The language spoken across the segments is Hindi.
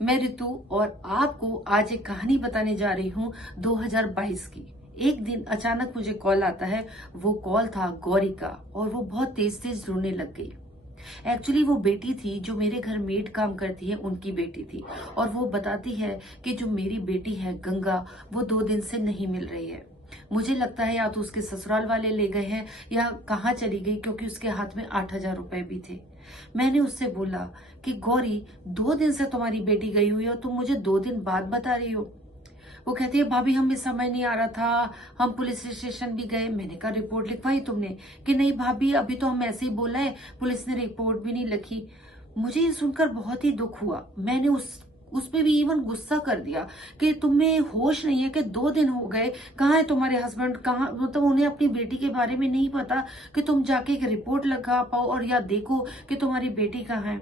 मैं ऋतु और आपको आज एक कहानी बताने जा रही हूँ 2022 की। एक दिन अचानक मुझे कॉल आता है। वो कॉल था गौरी का और वो बहुत तेज तेज रोने लग गई। एक्चुअली वो बेटी थी जो मेरे घर मेड काम करती है, उनकी बेटी थी। और वो बताती है कि जो मेरी बेटी है गंगा, वो 2 दिन से नहीं मिल रही है। मुझे लगता है या तो उसके ससुराल वाले ले गए हैं या कहाँ चली गई, क्योंकि उसके हाथ में 8,000 रुपए भी थे। मैंने उससे बोला कि गौरी, 2 दिन से तुम्हारी बेटी गई हुई है और तुम मुझे 2 दिन बाद बता रही हो। वो कहती है भाभी हमें समझ नहीं आ रहा था, हम पुलिस स्टेशन भी गए। मैंने कहा रिपोर्ट लिखवाई तुमने? कि नहीं भाभी, अभी तो हम ऐसे ही बोला है, पुलिस ने रिपोर्ट भी नहीं लिखी। मुझे ये सुनकर बहुत ही दुख हुआ। मैंने उस पे भी इवन गुस्सा कर दिया कि तुम्हें होश नहीं है कि 2 दिन हो गए, कहाँ है तुम्हारे हस्बैंड, कहाँ, मतलब उन्हें अपनी बेटी के बारे में नहीं पता कि तुम जाके एक रिपोर्ट लगा पाओ और या देखो कि तुम्हारी बेटी कहाँ है।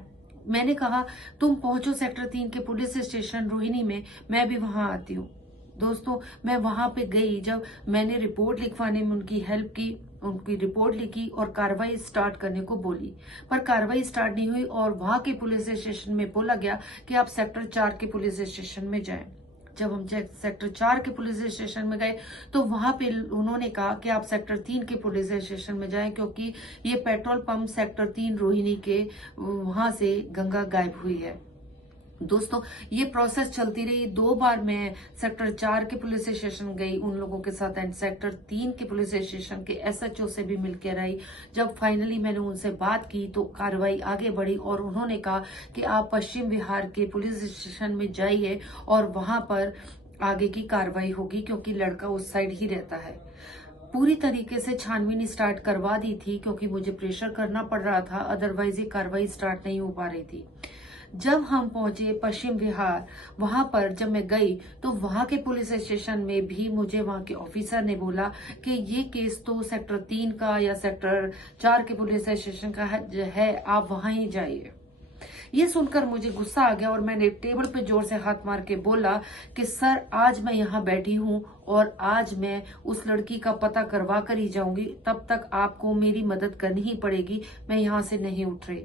मैंने कहा तुम पहुंचो सेक्टर 3 के पुलिस स्टेशन रोहिणी में, मैं भी वहां आती हूँ। दोस्तों, मैं वहां पे गई। जब मैंने रिपोर्ट लिखवाने में उनकी हेल्प की, उनकी रिपोर्ट लिखी और कार्रवाई स्टार्ट करने को बोली, पर कार्रवाई स्टार्ट नहीं हुई और वहां के पुलिस स्टेशन में बोला गया कि आप सेक्टर 4 के पुलिस स्टेशन में जाएं। जब हम सेक्टर 4 के पुलिस स्टेशन में गए तो वहां पे उन्होंने कहा कि आप सेक्टर 3 के पुलिस स्टेशन में जाएं, क्योंकि ये पेट्रोल पंप सेक्टर 3 रोहिणी के वहां से गंगा गायब हुई है। दोस्तों, ये प्रोसेस चलती रही। 2 बार मैं सेक्टर 4 के पुलिस स्टेशन गई उन लोगों के साथ एंड सेक्टर 3 के पुलिस स्टेशन के एसएचओ से भी मिलकर आई। जब फाइनली मैंने उनसे बात की तो कार्रवाई आगे बढ़ी और उन्होंने कहा कि आप पश्चिम बिहार के पुलिस स्टेशन में जाइए और वहां पर आगे की कार्रवाई होगी, क्योंकि लड़का उस साइड ही रहता है। पूरी तरीके से छानबीन स्टार्ट करवा दी थी, क्योंकि मुझे प्रेशर करना पड़ रहा था, अदरवाइज ये कार्रवाई स्टार्ट नहीं हो पा रही थी। जब हम पहुंचे पश्चिम बिहार, वहां पर जब मैं गई तो वहां के पुलिस स्टेशन में भी मुझे वहां के ऑफिसर ने बोला कि ये केस तो सेक्टर 3 का या सेक्टर 4 के पुलिस स्टेशन का है, आप वहां ही जाइए। ये सुनकर मुझे गुस्सा आ गया और मैंने टेबल पे जोर से हाथ मार के बोला कि सर, आज मैं यहाँ बैठी हूँ और आज मैं उस लड़की का पता करवा कर ही जाऊंगी, तब तक आपको मेरी मदद करनी ही पड़ेगी, मैं यहाँ से नहीं उठ रही।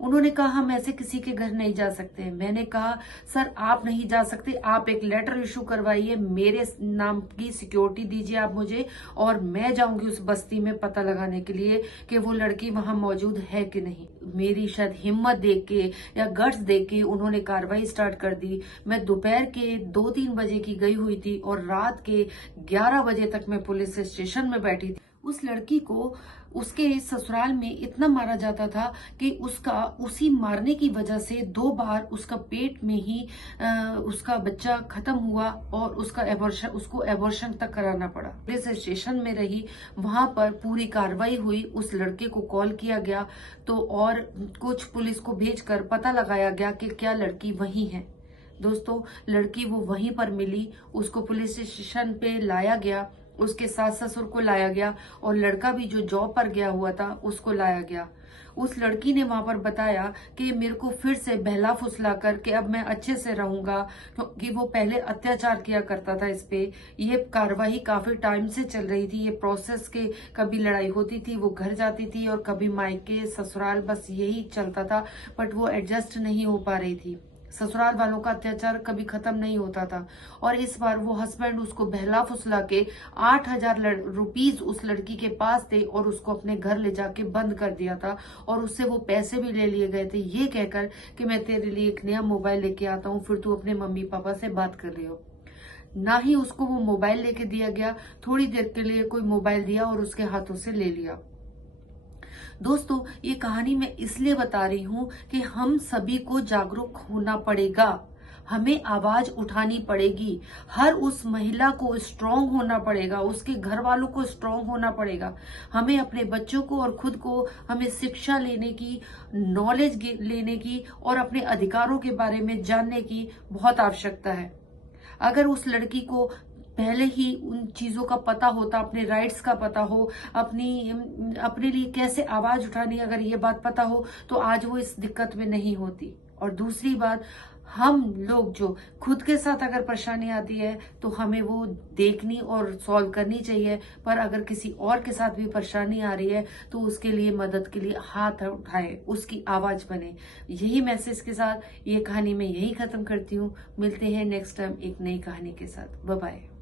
उन्होंने कहा हम ऐसे किसी के घर नहीं जा सकते। मैंने कहा सर, आप नहीं जा सकते, आप एक लेटर इशू करवाइए, मेरे नाम की सिक्योरिटी दीजिए आप मुझे, और मैं जाऊंगी उस बस्ती में पता लगाने के लिए कि वो लड़की वहां मौजूद है कि नहीं। मेरी शायद हिम्मत देख के या गट्स देख के उन्होंने कार्रवाई स्टार्ट कर दी। मैं दोपहर के 2-3 बजे की गई हुई थी और रात के 11 बजे तक मैं पुलिस स्टेशन में बैठी थी। उस लड़की को उसके ससुराल में इतना मारा जाता था कि उसका उसी मारने की वजह से 2 बार उसका पेट में ही उसका बच्चा खत्म हुआ और उसको एबॉर्शन तक कराना पड़ा। पुलिस स्टेशन में रही, वहां पर पूरी कार्रवाई हुई, उस लड़के को कॉल किया गया तो और कुछ पुलिस को भेजकर पता लगाया गया कि क्या लड़की वही है। दोस्तों, लड़की वो वहीं पर मिली, उसको पुलिस स्टेशन पे लाया गया, उसके सास ससुर को लाया गया और लड़का भी जो जॉब पर गया हुआ था उसको लाया गया। उस लड़की ने वहां पर बताया कि मेरे को फिर से बहला फुसला कर के अब मैं अच्छे से रहूंगा, क्योंकि वो पहले अत्याचार किया करता था इस पे। ये कार्रवाई काफी टाइम से चल रही थी, ये प्रोसेस के कभी लड़ाई होती थी, वो घर जाती थी और कभी मायके ससुराल, बस यही चलता था, बट वो एडजस्ट नहीं हो पा रही थी। ससुराल वालों का अत्याचार कभी खत्म नहीं होता था और इस बार वो हस्बैंड उसको बहला फुसला के 8,000 रुपीज उस लड़की के पास थे और उसको अपने घर ले जाके बंद कर दिया था और उससे वो पैसे भी ले लिए गए थे, ये कहकर कि मैं तेरे लिए एक नया मोबाइल लेके आता हूँ, फिर तू अपने मम्मी पापा से बात कर लियो। ना ही उसको वो मोबाइल लेके दिया गया, थोड़ी देर के लिए कोई मोबाइल दिया और उसके हाथों से ले लिया। दोस्तों, ये कहानी मैं इसलिए बता रही हूँ कि हम सभी को जागरूक होना पड़ेगा, हमें आवाज उठानी पड़ेगी, हर उस महिला को स्ट्रांग होना पड़ेगा, उसके घर वालों को स्ट्रांग होना पड़ेगा। हमें अपने बच्चों को और खुद को हमें शिक्षा लेने की, नॉलेज लेने की और अपने अधिकारों के बारे में जानने की बहुत आवश्यकता है। अगर उस लड़की को पहले ही उन चीजों का पता होता, अपने राइट्स का पता हो, अपने लिए कैसे आवाज उठानी, अगर ये बात पता हो तो आज वो इस दिक्कत में नहीं होती। और दूसरी बात, हम लोग जो खुद के साथ अगर परेशानी आती है तो हमें वो देखनी और सॉल्व करनी चाहिए, पर अगर किसी और के साथ भी परेशानी आ रही है तो उसके लिए मदद के लिए हाथ उठाए, उसकी आवाज बने। यही मैसेज के साथ ये कहानी मैं यही खत्म करती हूँ। मिलते हैं नेक्स्ट टाइम एक नई कहानी के साथ। Bye bye.